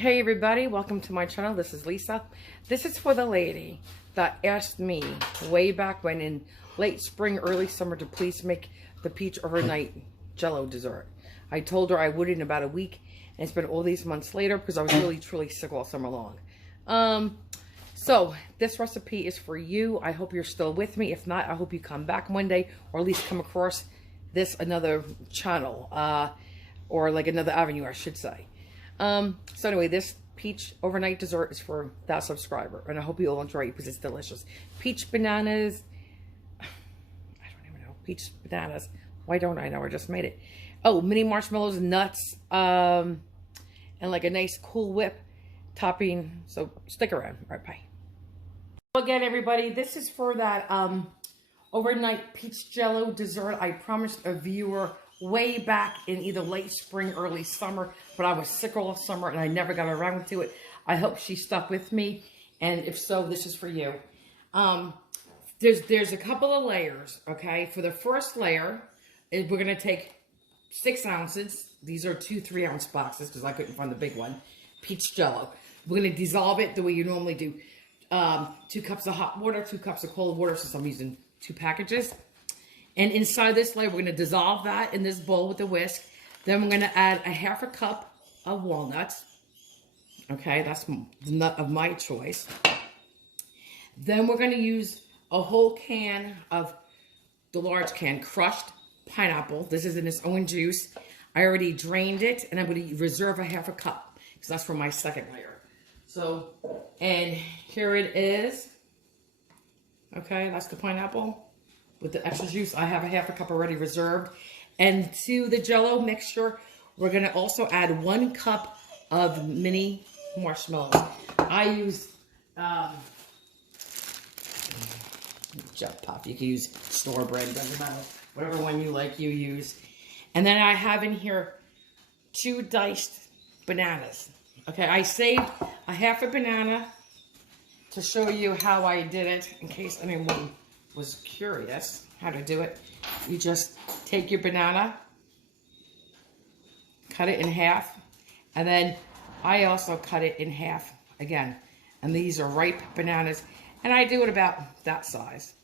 Hey everybody, welcome to my channel. This is Lisa. This is for the lady that asked me way back when in late spring, early summer to please make the peach overnight Jello dessert. I told her I would in about a week, and it's been all these months later because I was really truly sick all summer long. So this recipe is for you. I hope you're still with me. If not, I hope you come back one day, or at least come across this another channel, or like another avenue, I should say. So anyway, this peach overnight dessert is for that subscriber, and I hope you all enjoy it because it's delicious. Peach bananas, I don't even know, peach bananas, why don't I know, I just made it. Oh, mini marshmallows, nuts, and like a nice Cool Whip topping, so stick around. All right, bye. So again, everybody, this is for that overnight peach Jello dessert I promised a viewer way back in either late spring, early summer, but I was sick all summer and I never got around to it. I hope she stuck with me, and if so, this is for you. There's a couple of layers, okay? For the first layer, we're gonna take 6 ounces. These are 2 3-ounce boxes because I couldn't find the big one. Peach Jello. We're gonna dissolve it the way you normally do. 2 cups of hot water, 2 cups of cold water, since I'm using 2 packages. And inside this layer, we're going to dissolve that in this bowl with a whisk. Then we're going to add a 1/2 cup of walnuts. Okay, that's the nut of my choice. Then we're going to use a whole can of the large can crushed pineapple. This is in its own juice. I already drained it, and I'm going to reserve a 1/2 cup because that's for my second layer. So, and here it is. Okay, that's the pineapple with the extra juice. I have a 1/2 cup already reserved. And to the Jello mixture, we're gonna also add 1 cup of mini marshmallows. I use Jet Pop. You can use store brand, doesn't matter. Whatever one you like, you use. And then I have in here 2 diced bananas. Okay, I saved a 1/2 banana to show you how I did it, in case anyone was curious how to do it. You just take your banana, cut it in half, and then I also cut it in half again. And these are ripe bananas, and I do it about that size.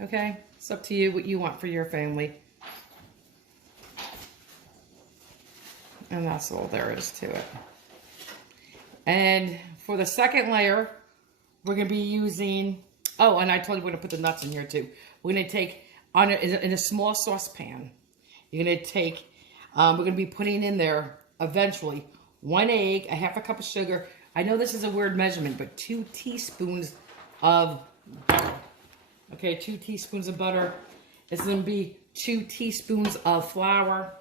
Okay, it's up to you what you want for your family. And that's all there is to it. And for the second layer, we're going to be using, oh, and I told you we're going to put the nuts in here too. We're going to take, in a small saucepan, you're going to take, we're going to be putting in there, eventually, 1 egg, a 1/2 cup of sugar. I know this is a weird measurement, but 2 teaspoons of butter. Okay, 2 teaspoons of butter. It's going to be 2 teaspoons of flour.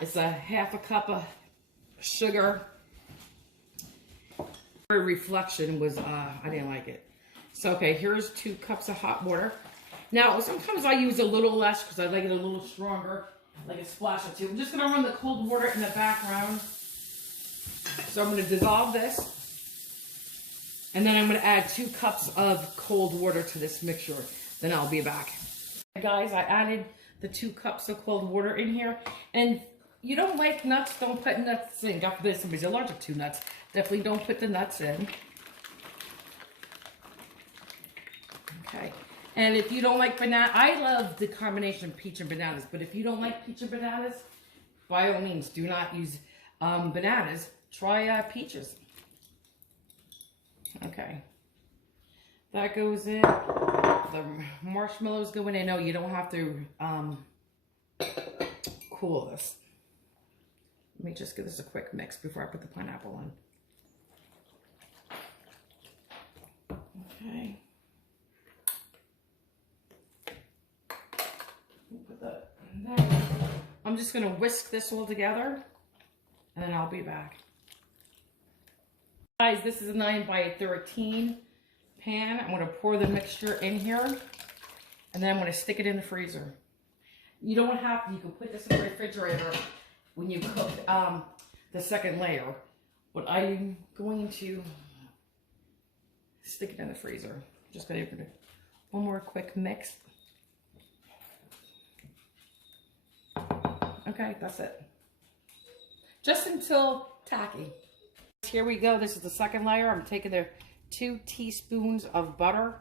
It's a 1/2 cup of sugar. Reflection was, I didn't like it. So, okay, here's 2 cups of hot water. Now, sometimes I use a little less because I like it a little stronger, like a splash or 2. I'm just going to run the cold water in the background. So I'm going to dissolve this. And then I'm going to add 2 cups of cold water to this mixture. Then I'll be back. Guys, I added the 2 cups of cold water in here. And you don't like nuts, don't put nuts in. God forbid somebody's allergic to nuts. Definitely don't put the nuts in. Okay. And if you don't like banana, I love the combination of peach and bananas. But if you don't like peach and bananas, by all means, do not use bananas. Try peaches. Okay. That goes in. The marshmallows go in. I know you don't have to cool this. Let me just give this a quick mix before I put the pineapple in. Okay. Put that in there. I'm just going to whisk this all together, and then I'll be back. Guys, this is a 9 by 13 pan. I'm going to pour the mixture in here, and then I'm going to stick it in the freezer. You don't have to. You can put this in the refrigerator when you cook the second layer, but I'm going to stick it in the freezer. Just going to do one more quick mix. Okay, that's it. Just until tacky. here we go. This is the second layer. I'm taking the 2 teaspoons of butter.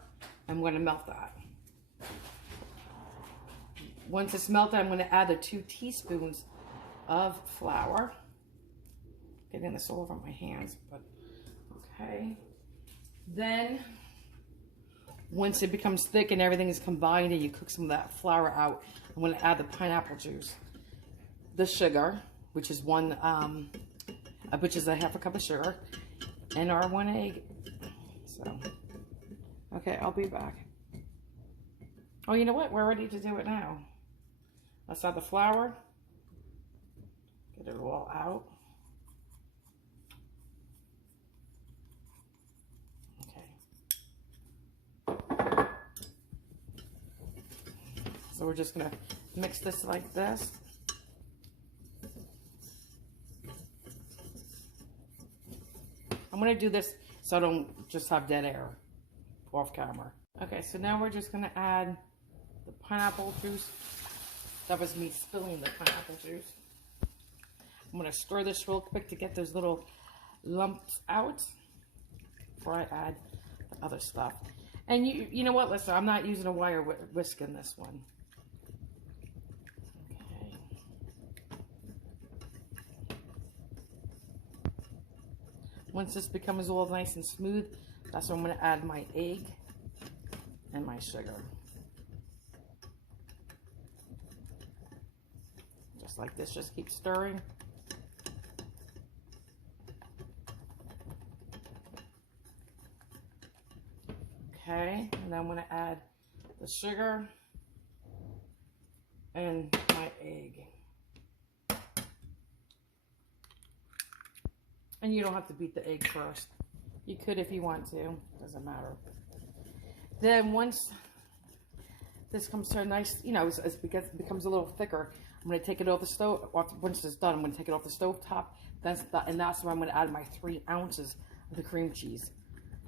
I'm going to melt that. Once it's melted, I'm going to add the 2 teaspoons of flour. Getting this all over my hands, but okay. Then, once it becomes thick and everything is combined and you cook some of that flour out, I'm going to add the pineapple juice, the sugar, which is a half a cup of sugar, and our 1 egg. So, okay, I'll be back. Oh, you know what? We're ready to do it now. Let's add the flour. Get it all out. Okay. So we're just gonna mix this like this. I'm gonna do this so I don't just have dead air off camera. Okay, so now we're just gonna add the pineapple juice. That was me spilling the pineapple juice. I'm gonna stir this real quick to get those little lumps out before I add the other stuff. And you know what, listen, I'm not using a wire whisk in this one. Okay. Once this becomes all nice and smooth, that's when I'm gonna add my egg and my sugar. Just like this, just keep stirring. Okay, and then I'm gonna add the sugar and my egg. And you don't have to beat the egg first. You could if you want to, doesn't matter. Then once this comes so nice, you know, as it becomes a little thicker, I'm going to take it off the stove. Once it's done, I'm going to take it off the stove top. And that's where I'm going to add my 3 ounces of the cream cheese.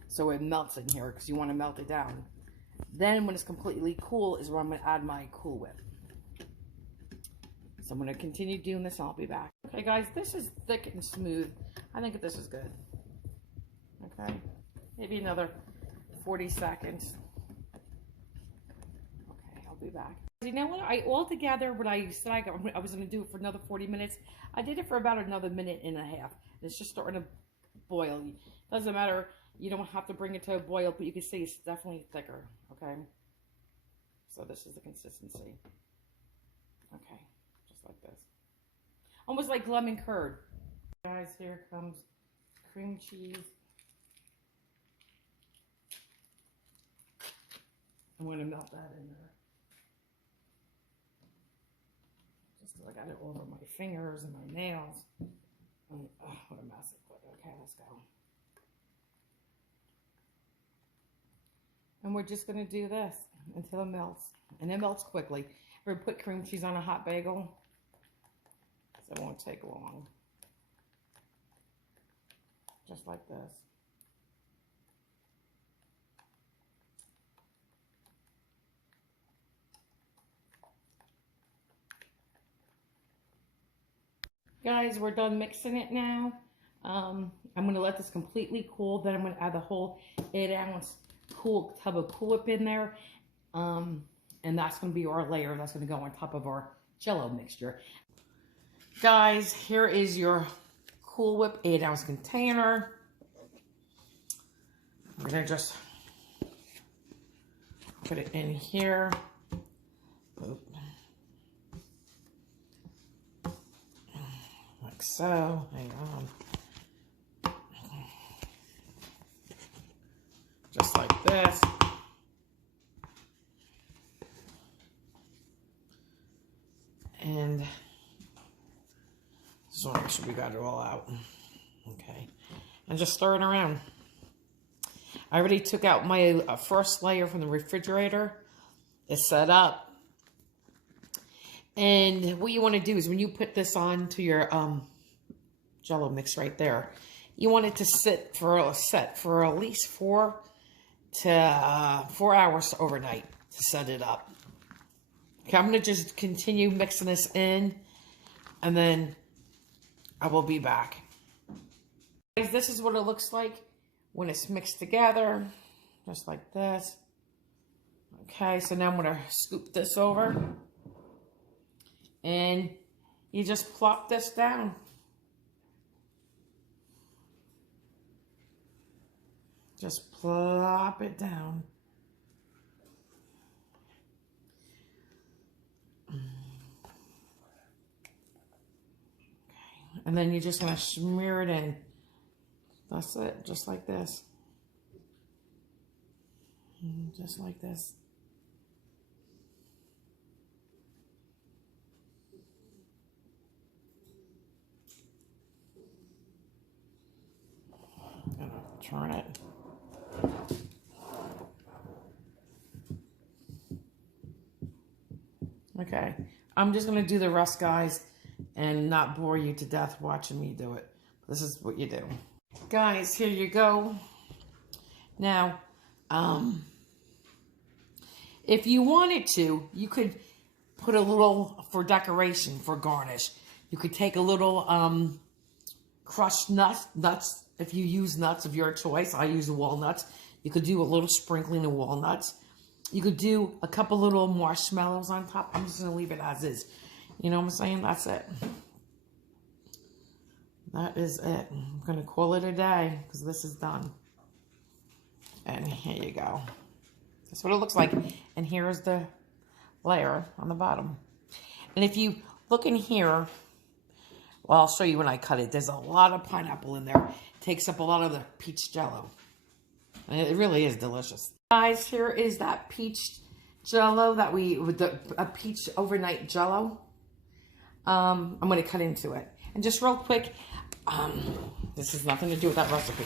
So it melts in here because you want to melt it down. Then when it's completely cool is where I'm going to add my Cool Whip. So I'm going to continue doing this and I'll be back. Okay guys, this is thick and smooth. I think this is good. Okay, maybe another 40 seconds. Okay, I'll be back. You know what? What I said I was going to do it for another 40 minutes. I did it for about another minute and a half. It's just starting to boil. Doesn't matter. You don't have to bring it to a boil, but you can see it's definitely thicker. Okay. So this is the consistency. Okay, just like this. Almost like lemon curd. Guys, here comes cream cheese. I'm going to melt that in there. Just so I got it all over my fingers and my nails. And, oh, what a mess it put. Okay, let's go. And we're just going to do this until it melts. And it melts quickly. We're going to put cream cheese on a hot bagel. So it won't take long. Just like this. Guys, we're done mixing it now. I'm going to let this completely cool. Then I'm going to add the whole 8-ounce tub of Cool Whip in there. And that's going to be our layer. That's going to go on top of our Jello mixture. Guys, here is your Cool Whip 8-ounce container. I'm going to just put it in here. Oop. Like so. Hang on. Just like this. And just want to make sure we got it all out. Okay. And just stir it around. I already took out my first layer from the refrigerator. It's set up. And what you want to do is when you put this on to your Jello mix right there, you want it to sit for at least 4 hours overnight to set it up. Okay, I'm going to just continue mixing this in, and then I will be back. Guys, this is what it looks like when it's mixed together, just like this. Okay, so now I'm gonna scoop this over, and you just plop this down. Just plop it down. Okay. And then you're just gonna smear it in. That's it, just like this. Just like this. I'm gonna turn it. Okay, I'm just gonna do the rest, guys, and not bore you to death watching me do it. This is what you do. Guys, here you go. Now, if you wanted to, you could put a little, for decoration, for garnish, you could take a little crushed nuts, if you use nuts of your choice. I use walnuts. You could do a little sprinkling of walnuts. You could do a couple little marshmallows on top. I'm just going to leave it as is. You know what I'm saying? That's it. That is it. I'm going to call it a day because this is done. And here you go. That's what it looks like. And here is the layer on the bottom. And if you look in here, well, I'll show you when I cut it. There's a lot of pineapple in there. It takes up a lot of the peach Jello. And it really is delicious. Guys, here is that peach Jello that a peach overnight Jello. I'm going to cut into it. And just real quick, this has nothing to do with that recipe.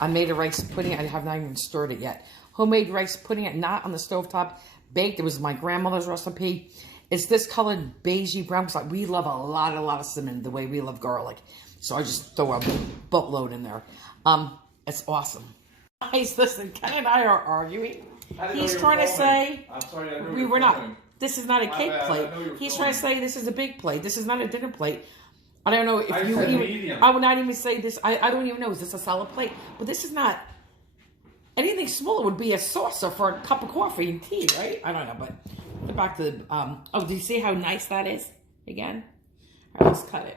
I made a rice pudding. I have not even stirred it yet. Homemade rice pudding, not on the stovetop, baked. It was my grandmother's recipe. It's this colored beigey brown because we love a lot of cinnamon the way we love garlic. So I just throw a boatload in there. It's awesome. Guys, listen, Ken and I are arguing. He's trying to say we were not. This is not a cake plate. He's trying to say this is a big plate. This is not a dinner plate. I don't know if you even. I would not even say this. I don't even know. Is this a salad plate? But this is not. Anything smaller would be a saucer for a cup of coffee and tea, right? I don't know, but get back to the. Oh, do you see how nice that is? Again, all right, let's cut it.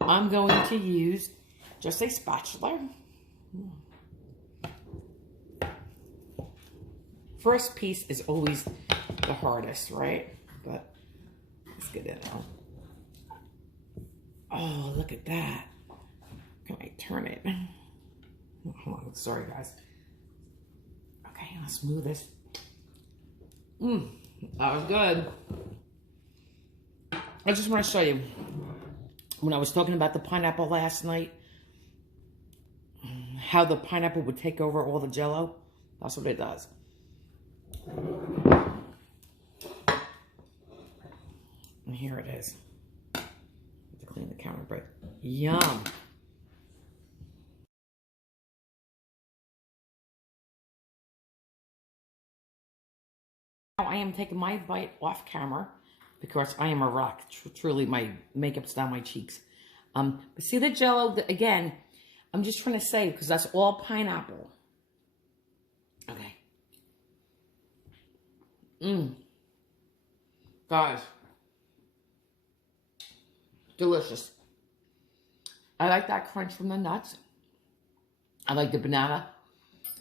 I'm going to use just a spatula. First piece is always the hardest, right? But let's get it out. Oh, look at that. Can I turn it? Hold on, sorry guys. Okay, let's move this. That was good. I just want to show you. When I was talking about the pineapple last night, how the pineapple would take over all the Jello. That's what it does. And here it is. To clean the counter break. Yum. Now I am taking my bite off camera because I am a rock. Truly, my makeup's down my cheeks. But see the Jello, again, I'm just trying to say, because that's all pineapple. Okay. Guys. Delicious. I like that crunch from the nuts. I like the banana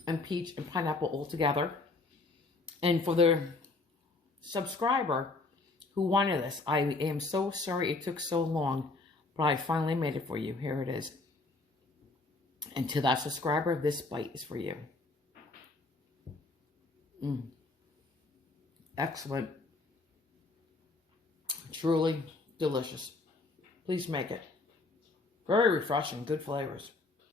and peach and pineapple all together. And for the subscriber who wanted this, I am so sorry it took so long, but I finally made it for you. Here it is. And to that subscriber, this bite is for you. Excellent. Truly delicious. Please make it. Very refreshing. Good flavors.